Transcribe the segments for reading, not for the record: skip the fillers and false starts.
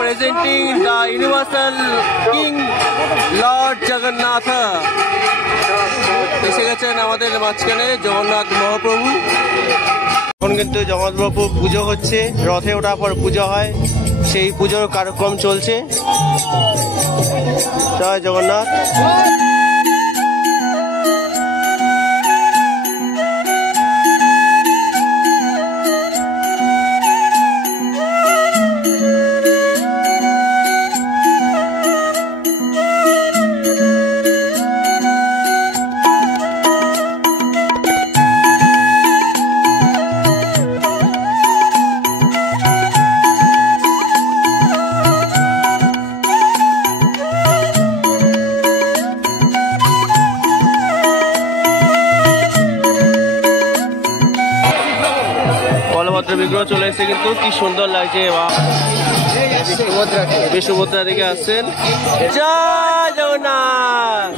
Presenting the Universal King Lord Jagannath. এসে গেছেন আমাদের মাঝখানে জগন্নাথ মহাপ্রভু। এখন কিন্তু জগন্নাথ মহাপ্রভু পুজো হচ্ছে, রথে ওঠার পর পুজো হয়, সেই পুজোর কার্যক্রম চলছে। জয় জগন্নাথ। বিগ্রহ চলে এসেছে, কিন্তু কি সুন্দর লাগছে। সুভদ্রা দিকে আসছেন। জয় জগন্নাথ,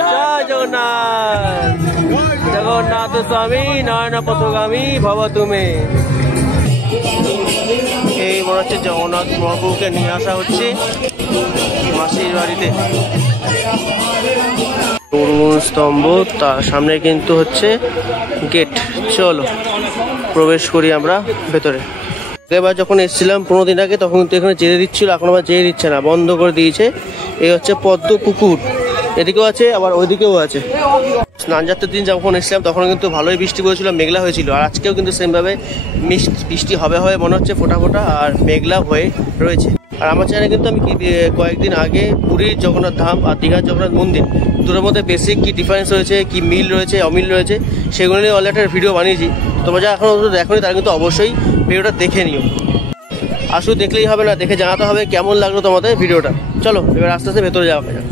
জয় জগন্নাথ। জগন্নাথ স্বামী নয়ন পথগামী ভব তুমি। এই মনে হচ্ছে জগন্নাথ মহাপ্রভুকে নিয়ে আসা হচ্ছে মাসির বাড়িতে। তরুণ স্তম্ভ, তার সামনে কিন্তু হচ্ছে গেট। চলো প্রবেশ করি আমরা ভেতরে। এবার যখন এসেছিলাম 15 দিন আগে, তখন কিন্তু এখানে যেতে দিচ্ছিল, এখন আবার যেতে দিচ্ছে না, বন্ধ করে দিয়েছে। এই হচ্ছে পদ্ম পুকুর, এদিকেও আছে আবার ওইদিকেও আছে। স্নানযাত্রার দিন যখন এসেছিলাম তখন কিন্তু ভালোই বৃষ্টি পড়েছিল, মেঘলা হয়েছিল। আর আজকেও কিন্তু সেমভাবে বৃষ্টি হবে মনে হচ্ছে, ফোটা ফোটা আর মেঘলা হয়ে রয়েছে। আর আমার চ্যানেলে কিন্তু আমি কয়েকদিন আগে পুরীর জগন্নাথ ধাম আর দীঘার জগন্নাথ মন্দির দুটোর মধ্যে বেসিক কি ডিফারেন্স রয়েছে, কি মিল রয়েছে, অমিল রয়েছে, সেগুলো নিয়ে অলরেডি একটা ভিডিও বানিয়েছি। তোমরা যা এখনো দেখোনি তারা কিন্তু অবশ্যই ভিডিওটা দেখে নিও। আসলে দেখলেই হবে না, দেখে জানাতে হবে কেমন লাগলো তোমাদের ভিডিওটা। চলো এবার আস্তে আস্তে ভেতরে যাওয়া যাক।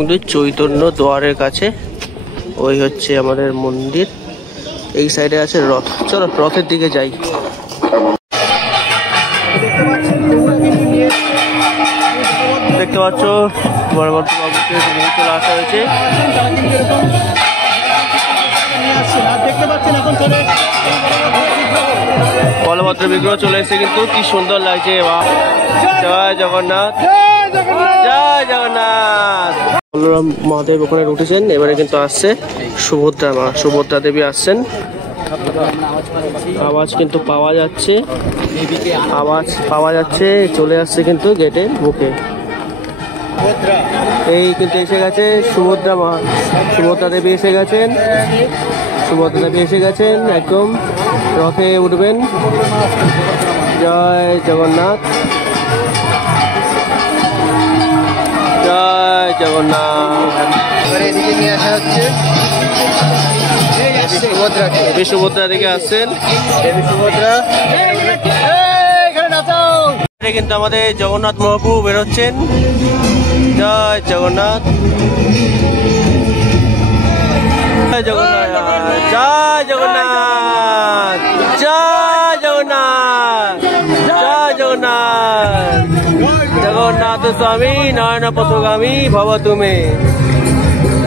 কিন্তু চৈতন্য দ্বারের কাছে, ওই হচ্ছে আমাদের মন্দির। এই সাইডে আছে রথ। চলো রথের দিকে যাই। দেখতে পাচ্ছ বলভদ্র বাবুকে নিয়ে চলে আসা হয়েছে। বলভদ্র বিগ্রহ চলে এসেছে, কিন্তু কি সুন্দর লাগছে। জয় জগন্নাথ, জয় জগন্নাথ। বলরাম মহাদেব ওখানে উঠেছেন, এবারে কিন্তু আসছে সুভদ্রা মা, সুভদ্রা দেবী আসছেন। আওয়াজ কিন্তু পাওয়া যাচ্ছে, আওয়াজ পাওয়া যাচ্ছে, চলে আসছে কিন্তু গেটের মুখে। এই কিন্তু এসে গেছে সুভদ্রা মা, সুভদ্রা দেবী এসে গেছেন, সুভদ্রা দেবী এসে গেছেন, একদম রথে উঠবেন। জয় জগন্নাথ, জয় জগন্নাথ। এদিকে নিয়ে আসা হচ্ছে দেবী সুভদ্রা দিকে আসছেন। দেবী সুভদ্রা কিন্তু আমাদের জগন্নাথ মহাপ্রভু বেরোচ্ছেন। জয় জগন্নাথ, জয় জগন্নাথ, জয় জগন্নাথ, জয় জগন্নাথ, জয় জগন্নাথ। জগন্নাথ স্বামী নয়ন পথগামী ভব তুমি।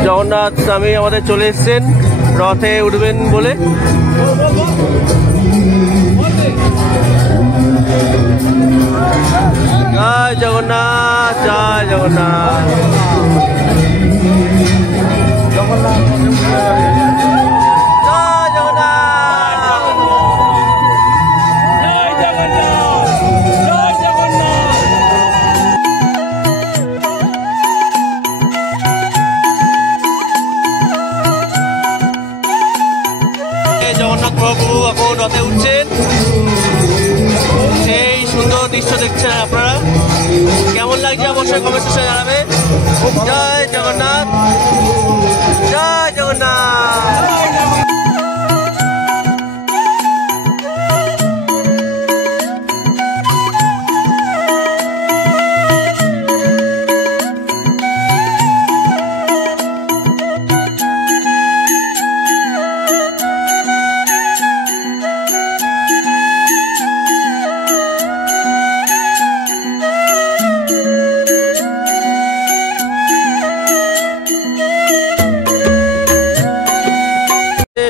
জগন্নাথ স্বামী আমাদের চলে এসছেন রথে উঠবেন বলে। জয় জগন্নাথ, জয় জগন্নাথ। জগন্নাথ দেখছেন আপনারা, কেমন লাগছে অবশ্যই কমেন্ট সেকশনে জানাবে। জয় জগন্নাথ, জয় জগন্নাথ।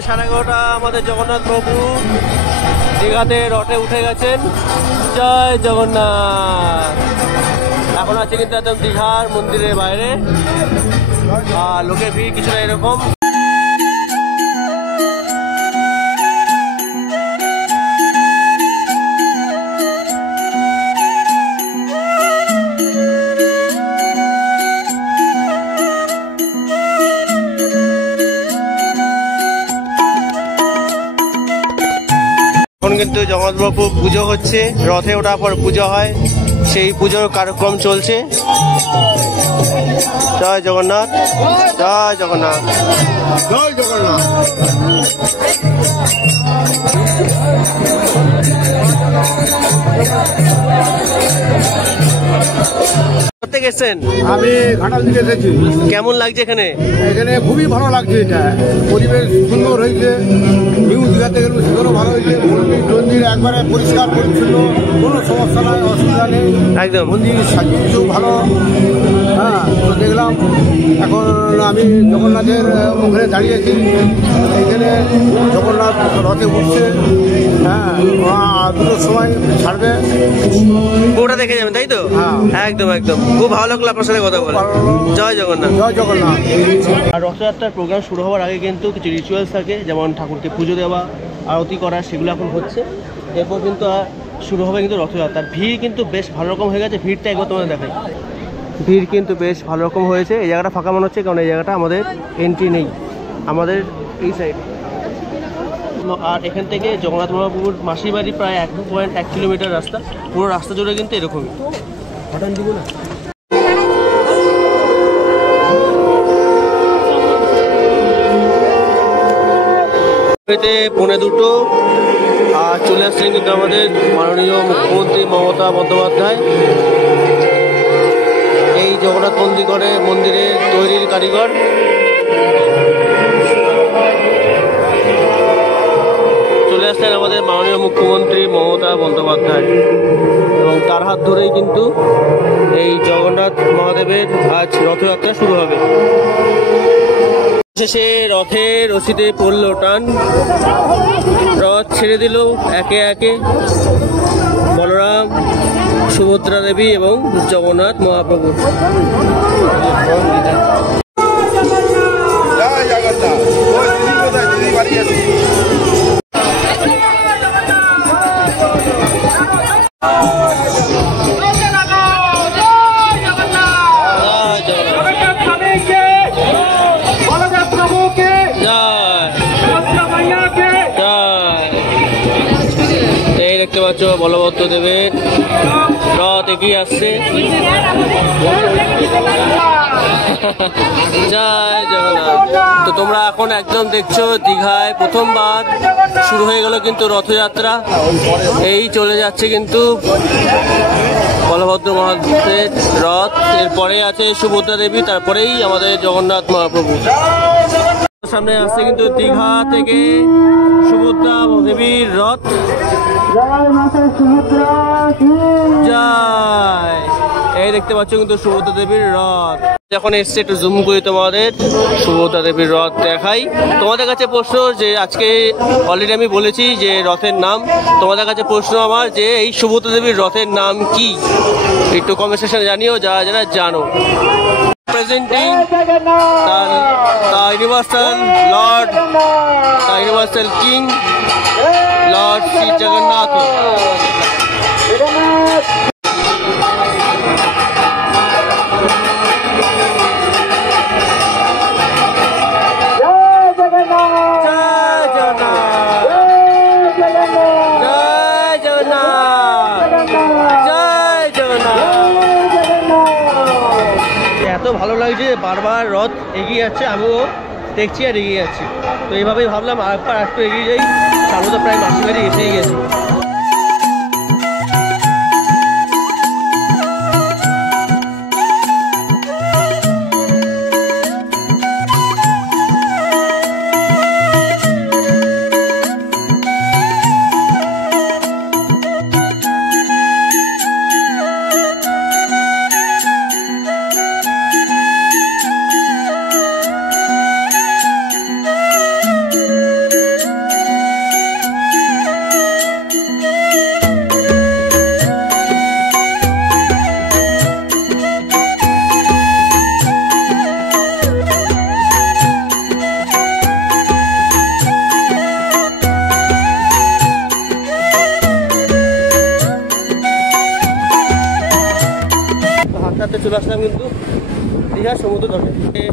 সাড়ে 11টা আমাদের জগন্নাথ প্রভু দীঘাতে রথে উঠে গেছেন। জয় জগন্নাথ। এখন আছে কিন্তু একদম দীঘার মন্দিরের বাইরে, আর লোকের ভিড় কিছুটা এরকম। এখন কিন্তু জগন্নাথ পুজো হচ্ছে, রথে ওঠার পর পুজো হয়, সেই পুজোর কার্যক্রম চলছে। জয় জগন্নাথ, জয় জগন্নাথ, জয় জগন্নাথ। আমি ঘাটাল থেকে এসেছি। কেমন লাগছে এখানে? এখানে খুবই ভালো লাগছে, এটা পরিবেশ সুন্দর হয়েছে। নিউ দীঘাতে গেলে সেখানেও ভালো হয়েছে। মন্দির একবারে পরিষ্কার পরিচ্ছন্ন, কোনো সমস্যা নাই, অসুবিধা নেই একদম। মন্দির সাজিয়েছেও ভালো। হ্যাঁ, তো দেখলাম। এখন আমি জগন্নাথের ওখানে দাঁড়িয়েছি। এখানে জগন্নাথ রথে উঠছে। হ্যাঁ, 2টার সময় ছাড়বে। পুরোটা দেখে যাবেন, তাই তো? হ্যাঁ, একদম একদম। খুব ভালো লাগলো আপনার সাথে কথা বলে। জয় জগন্নাথ, জয় জগন্নাথ। আর রথযাত্রার প্রোগ্রাম শুরু হওয়ার আগে কিন্তু কিছু রিচুয়ালস থাকে, যেমন ঠাকুরকে পুজো দেওয়া, আরতি করা, সেগুলো এখন হচ্ছে। এরপর কিন্তু শুরু হবে কিন্তু রথযাত্রার। ভিড় কিন্তু বেশ ভালো রকম হয়ে গেছে। ভিড়টা একবার তোমাদের দেখাই। ভিড় কিন্তু বেশ ভালো রকম হয়েছে। এই জায়গাটা ফাঁকা মনে হচ্ছে, কারণ এই জায়গাটা আমাদের এন্ট্রি নেই, আমাদের এই সাইড। আর এখান থেকে জগন্নাথ মহাপ্রভুর মাসির বাড়ি প্রায় 1.1 কিলোমিটার রাস্তা। পুরো রাস্তা জুড়ে কিন্তু এরকমই। হঠাৎ দিব না। পৌনে 2 আর চলে আসছেন কিন্তু আমাদের মাননীয় মুখ্যমন্ত্রী মমতা বন্দ্যোপাধ্যায়। এই জগন্নাথ মন্দিরের তৈরির কারিগর। চলে আসলেন আমাদের মাননীয় মুখ্যমন্ত্রী মমতা বন্দ্যোপাধ্যায়, এবং তার হাত ধরেই কিন্তু এই জগন্নাথ মহাদেবের আজ রথযাত্রা শুরু হবে। শেষে রথের রশিতে পড়ল টান, রথ ছেড়ে দিল একে একে বলরাম, সুভদ্রা দেবী এবং জগন্নাথ মহাপ্রভু। দেখতে পাচ্ছ বলভদ্র দেবের রথ এগিয়ে আসছে। জয় জগন্নাথ। তো তোমরা এখন একদম দেখছো দীঘায় প্রথমবার শুরু হয়ে গেল কিন্তু রথযাত্রা। এই চলে যাচ্ছে কিন্তু বলভদ্র মহাদেবের রথ, এরপরে আছে সুভদ্রা দেবী, তারপরেই আমাদের জগন্নাথ মহাপ্রভু। সামনে আসছে কিন্তু দীঘা থেকে সুভদ্রা দেবীর রথ। জয়। এই দেখতে পাচ্ছ কিন্তু সুভদ্রা দেবীর রথ। যখন এসছে একটু জুম করি তোমাদের সুভদ্রা দেবীর রথ দেখাই। তোমাদের কাছে প্রশ্ন, যে আজকে অলরেডি আমি বলেছি যে রথের নাম, তোমাদের কাছে প্রশ্ন আমার, যে এই সুভদ্রা দেবীর রথের নাম কি? একটু কমেন্ট সেকশনে জানিও যারা যারা জানো। Presenting the Universal Lord, the Universal King, Lord Sri Jagannath. Jai ভালো লাগছে, বারবার রথ এগিয়ে যাচ্ছে, আমিও দেখছি আর এগিয়ে যাচ্ছি। তো এইভাবেই ভাবলাম আরেকবার একটু এগিয়ে যাই, সামনে তো প্রায় মাসির বাড়ি এসেই গেছে। হাঁটতে চলে আসলাম কিন্তু দীঘা সমুদ্র তটে।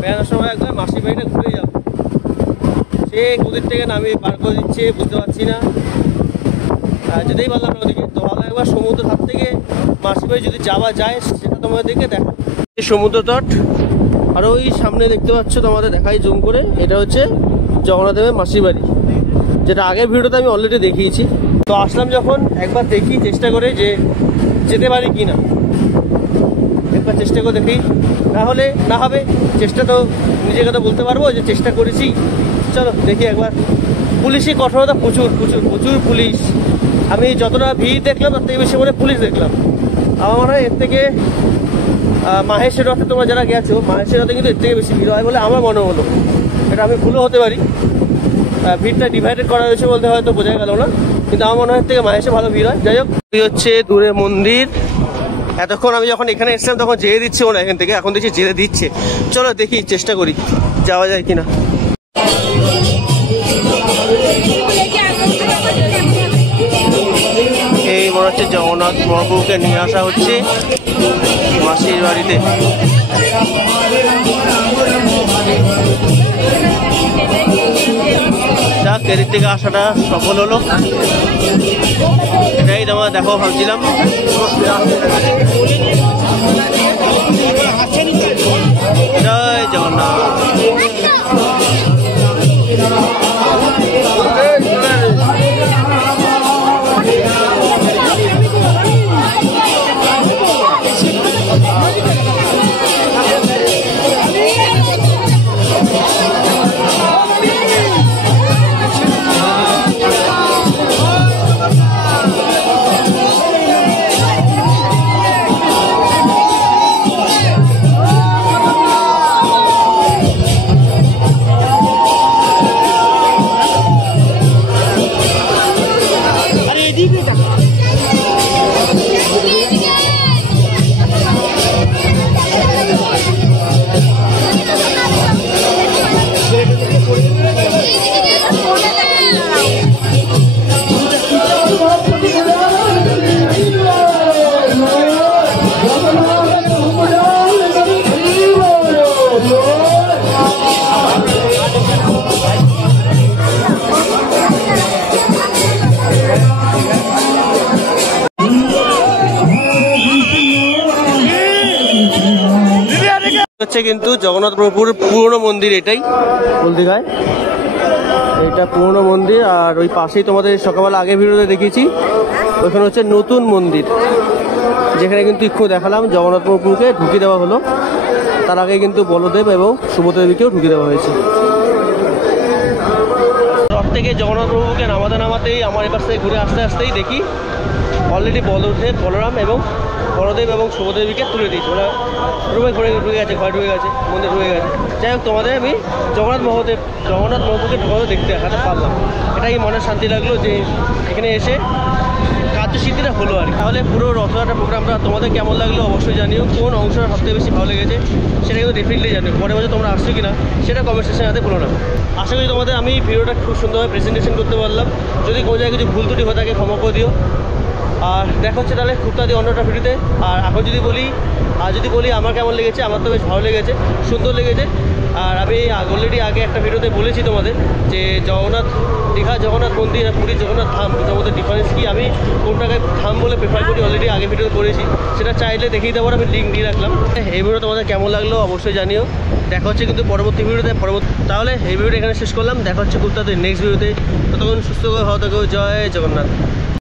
বেড়ানোর সময় একবার মাসির বাড়িটা ঘুরে যাবো, সে কুদির থেকে নামিয়ে পার করে দিচ্ছে, বুঝতে পারছি না, যেতেই পারলাম না ওদিকে। তো ভালো একবার সমুদ্র ধার থেকে মাসির বাড়ি যদি যাওয়া যায় সেটা তোমাদেরকে দেখা। সমুদ্র তট, আর ওই সামনে দেখতে পাচ্ছ, তোমাদের দেখাই জুম করে, এটা হচ্ছে জগন্নাথ দেবের মাসির বাড়ি, যেটা আগের ভিডিওতে আমি অলরেডি দেখিয়েছি। তো আসলাম যখন, একবার দেখি চেষ্টা করে যে যেতে পারি কি না, একবার চেষ্টা করে দেখি, না হলে না হবে। চেষ্টা তো নিজেকে তো বলতে পারবো যে চেষ্টা করেছি। চলো দেখি একবার। পুলিশি কঠোরতা প্রচুর প্রচুর প্রচুর পুলিশ। আমি যতটা ভিড় দেখলাম তার থেকে বেশি করে পুলিশ দেখলাম। আমার মনে হয় এর থেকে মাহেশের রথে তোমরা যারা গেছো, মাহেশের রথে কিন্তু এর থেকে বেশি ভিড় হয় বলে আমার মনে হলো। এটা আমি ভুলও হতে পারি, ভিড়টা ডিভাইডেড করা হয়েছে বলতে হয়তো বোঝা গেল না, কিন্তু আমার মনে হয় এর থেকে মাহেশে ভালো ভিড় হয়। যাই হোক, এই হচ্ছে দূরে মন্দির। এতক্ষণ আমি যখন এখানে এসেছিলাম তখন যেতে দিচ্ছে ওরা এখান থেকে, এখন দেখছি যেতে দিচ্ছে। চলো দেখি, চেষ্টা করি যাওয়া যায় কিনা। এই মনে হচ্ছে জগন্নাথ মহাপ্রভুকে নিয়ে আসা হচ্ছে মাসির বাড়িতে। যাক, এদিক থেকে আসাটা সফল হলো, এটাই তোমার দেখো ভাবছিলাম। জয় জগন্নাথ। হচ্ছে কিন্তু জগন্নাথ প্রভুর পুরনো মন্দির, এটাই হলদিঘায়, এটা পুরনো মন্দির। আর ওই পাশেই তোমাদের সকালবেলা আগে ভিডিওতে দেখিয়েছি, ওইখানে হচ্ছে নতুন মন্দির, যেখানে কিন্তু একটু দেখালাম জগন্নাথ প্রভুকে ঢুকিয়ে দেওয়া হলো। তার আগে কিন্তু বলদেব এবং সুভদ্রাদেবীকেও ঢুকিয়ে দেওয়া হয়েছে। রথ থেকে জগন্নাথ প্রভুকে নামাতেই আমার এপাশ থেকে ঘুরে আসতে আসতেই দেখি অলরেডি বলদেব, বলরাম এবং বলদেব এবং সুভদ্রাদেবীকে তুলে দিয়েছে। ওরা রুমে ঢুকে গেছে, ঘরে ঢুকে গেছে, মন্দির ঢুকে গেছে। যাই হোক, তোমাদের আমি জগন্নাথ মহাপ্রভুকে ঢুকাতে দেখাতে পারলাম। এটাই মনে শান্তি লাগলো যে এখানে এসে কার্যসিদ্ধিটা হলো আর কি। তাহলে পুরো রথযাত্রা প্রোগ্রামটা তোমাদের কেমন লাগলো অবশ্যই জানিও। কোন অংশটা সবথেকে বেশি ভালো লেগেছে সেটা কিন্তু ডেফিনেটলি জানিও। পরের বছর তোমরা আসছো কিনা সেটা কমেন্ট সেকশনে যাতে বলো না। আশা করি তোমাদের আমি ভিডিওটা খুব সুন্দরভাবে প্রেজেন্টেশন করতে পারলাম। যদি কোনো জায়গায় কিছু ভুল ত্রুটি হয়ে থাকে ক্ষমা করে দিও। আর দেখা হচ্ছে তাহলে খুব তাড়াতাড়ি অন্যটা ভিডিওতে। আর এখন যদি বলি আমার কেমন লেগেছে, আমার তো বেশ ভালো লেগেছে, সুন্দর লেগেছে। আর আমি অলরেডি আগে একটা ভিডিওতে বলেছি তোমাদের যে দীঘা জগন্নাথ মন্দির আর পুরী জগন্নাথ ধাম দুটোর মধ্যে ডিফারেন্স কি, আমি কোনটাকে ধাম বলে প্রেফার করি অলরেডি আগে ভিডিও করেছি, সেটা চাইলে দেখিয়ে দেবো, আমি লিঙ্ক দিয়ে রাখলাম। এই ভিডিও তোমাদের কেমন লাগলো অবশ্যই জানিও। দেখা হচ্ছে কিন্তু পরবর্তী ভিডিওতে। তাহলে এই ভিডিওটা এখানে শেষ করলাম, দেখা হচ্ছে খুব তাড়াতাড়ি নেক্সট ভিডিওতে। ততক্ষণ সুস্থ করে ভালো থাকো, জয় জগন্নাথ।